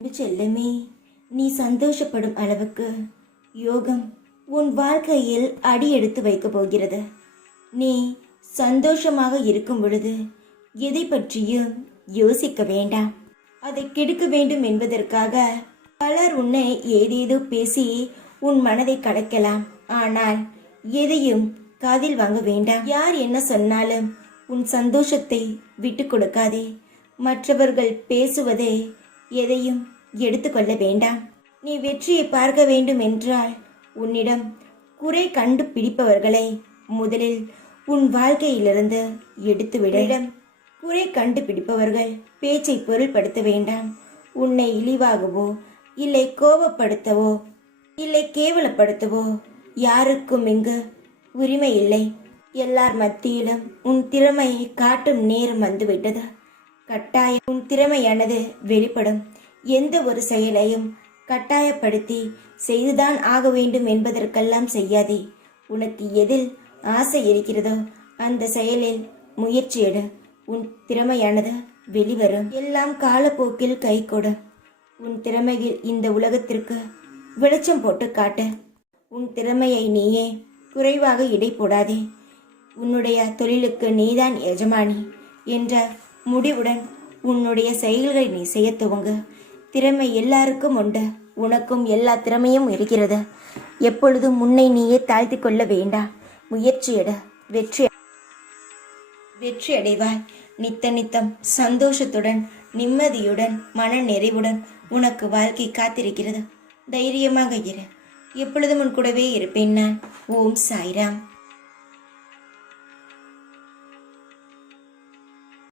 அன்பு செல்லமே, நீ சந்தோஷப்படும் அளவுக்கு யோகம் உன் வாழ்க்கையில் அடி எடுத்து வைக்கப் போகிறது. நீ சந்தோஷமாக இருக்கும் பொழுது எதை பற்றியும் யோசிக்க வேண்டாம். அதை கெடுக்க வேண்டும் என்பதற்காக பலர் உன்னை ஏதேதோ பேசி உன் மனதை கடக்கலாம். ஆனால் எதையும் காதில் வாங்க வேண்டாம். யார் என்ன சொன்னாலும் உன் சந்தோஷத்தை விட்டு கொடுக்காதே. மற்றவர்கள் பேசுவதை எதையும் எடுத்துக்கொள்ள வேண்டாம். நீ வெற்றியை பார்க்க வேண்டும் என்றால் உன்னிடம் குறை கண்டுபிடிப்பவர்களை முதலில் உன் வாழ்க்கையிலிருந்து எடுத்துவிட. குறை கண்டுபிடிப்பவர்கள் பேச்சை பொருள்படுத்த வேண்டாம். உன்னை இழிவாகவோ இல்லை கோபப்படுத்தவோ இல்லை கேவலப்படுத்தவோ யாருக்கும் இங்கு உரிமை இல்லை. எல்லார் மத்தியிலும் உன் திறமையை காட்டும் நேரம் வந்துவிட்டது. கட்டாயம் உன் திறமையானது வெளிப்படும். எந்த ஒரு செயலையும் கட்டாயப்படுத்தி செய்துதான் ஆக வேண்டும் என்பதற்கெல்லாம் செய்யாதே. உனக்கு எதில் ஆசை இருக்கிறதோ அந்த செயலில் முயற்சி எடு. உன் திறமையானது வெளிவரும். எல்லாம் காலப்போக்கில் கை கொடு. உன் திறமையில் இந்த உலகத்திற்கு வெளிச்சம் போட்டு காட்டு. உன் திறமையை நீயே குறைவாக இடை போடாதே. உன்னுடைய தொழிலுக்கு நீதான் எஜமானி என்ற முடிவுடன் உன்னுடைய செயல்களை நீ செய்ய துவங்கு. திறமை எல்லாருக்கும் உண்டு. உனக்கும் எல்லா திறமையும் இருக்கிறது. எப்பொழுதும் முன்னை நீயே தாழ்த்தி கொள்ள வேண்டாம். முயற்சியிட வெற்றி அடைவாய். நித்தம் சந்தோஷத்துடன் நிம்மதியுடன் மன நிறைவுடன் உனக்கு வாழ்க்கை காத்திருக்கிறது. தைரியமாக இரு. எப்பொழுதும் உன் கூடவே இருப்பேன் நான். ஓம் சாய்ராம்.